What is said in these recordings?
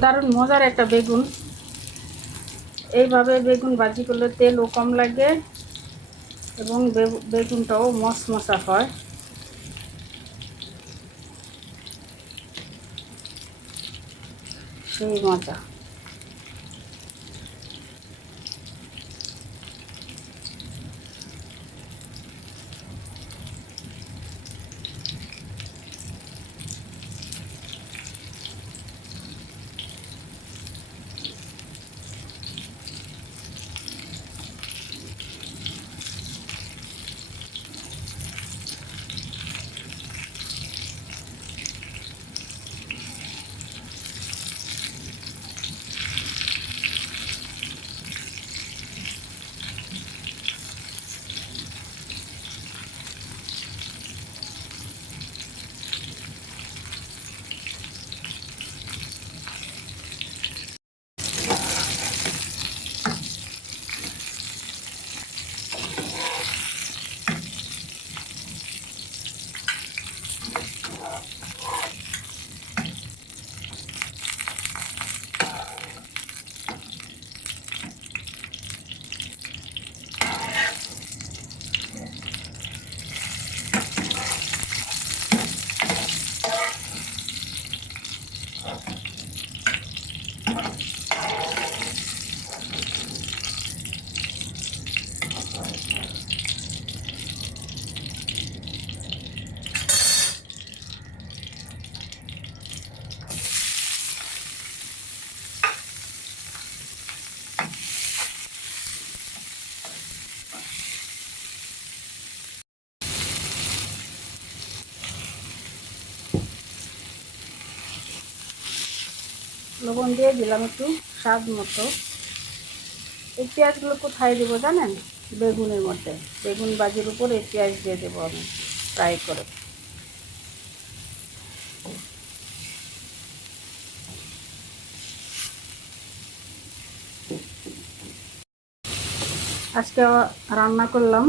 দারুণ মজার একটা বেগুন। এইভাবে বেগুন ভাজি করলে তেলও কম লাগে এবং বেগুনটাও মশমশা হয়। সেই মজা। লবণ দিয়ে দিলাম একটু স্বাদ মতো। এই পেঁয়াজগুলো কোথায় দেবো জানেন? বেগুনের মধ্যে। বেগুন বাজির উপর পেঁয়াজ দিয়ে দেবো আমি ফ্রাই করে। আজকে রান্না করলাম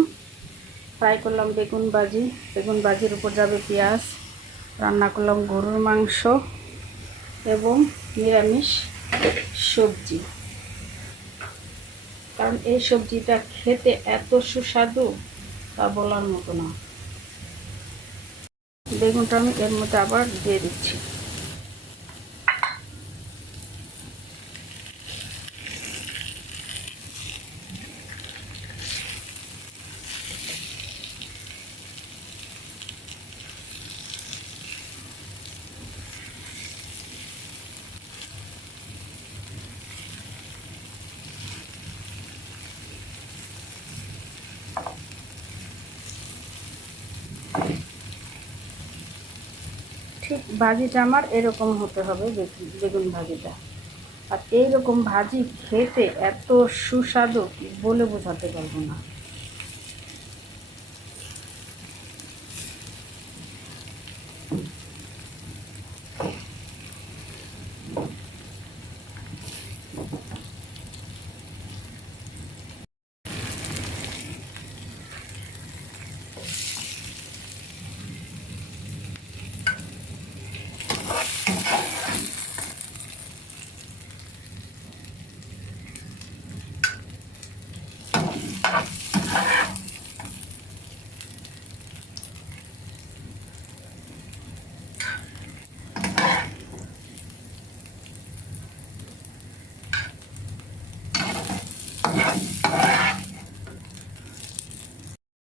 ফ্রাই করলাম বেগুন বাজি। বেগুন বাজির উপর যাবে পেঁয়াজ। রান্না করলাম গরুর মাংস। এবং নিরামিষ সবজি। কারণ এই সবজিটা খেতে এত সুস্বাদু তা বলার মতো না। বেগুনটা আমি এর মধ্যে আবার দিয়ে দিচ্ছি। ঠিক ভাজিটা আমার এরকম হতে হবে বেগুন ভাজিটা। আর এইরকম ভাজি খেতে এত সুস্বাদু, বলে বোঝাতে পারব না।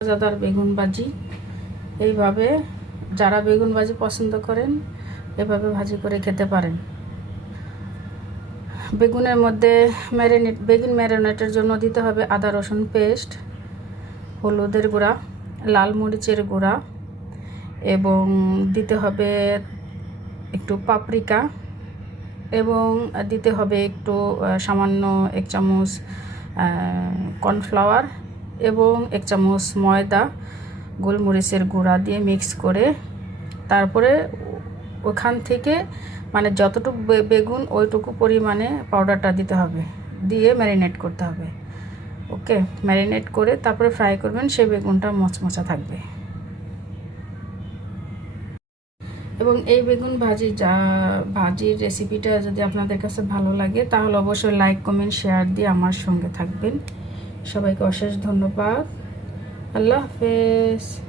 মজাদার বেগুন ভাজি এইভাবে যারা বেগুন ভাজি পছন্দ করেন, এভাবে ভাজি করে খেতে পারেন। বেগুনের মধ্যে ম্যারিনেট, বেগুন ম্যারিনেটের জন্য দিতে হবে আদা, রসুন পেস্ট, হলুদের গুঁড়া, লাল মরিচের গুঁড়া এবং দিতে হবে একটু পাপরিকা এবং দিতে হবে একটু সামান্য এক চামচ কর্নফ্লাওয়ার এবং এক চামচ ময়দা, গোলমরিচের গুঁড়া দিয়ে মিক্স করে তারপরে ওখান থেকে মানে যতটুকু বেগুন, ওইটুকু পরিমাণে পাউডারটা দিতে হবে। দিয়ে ম্যারিনেট করতে হবে। ওকে? ম্যারিনেট করে তারপরে ফ্রাই করবেন, সেই বেগুনটা মচমচা থাকবে। এবং এই বেগুন ভাজি যা, ভাজির রেসিপিটা যদি আপনাদের কাছে ভালো লাগে, তাহলে অবশ্যই লাইক কমেন্ট শেয়ার দিয়ে আমার সঙ্গে থাকবেন। সবাইকে অশেষ ধন্যবাদ। আল্লাহ হাফেজ।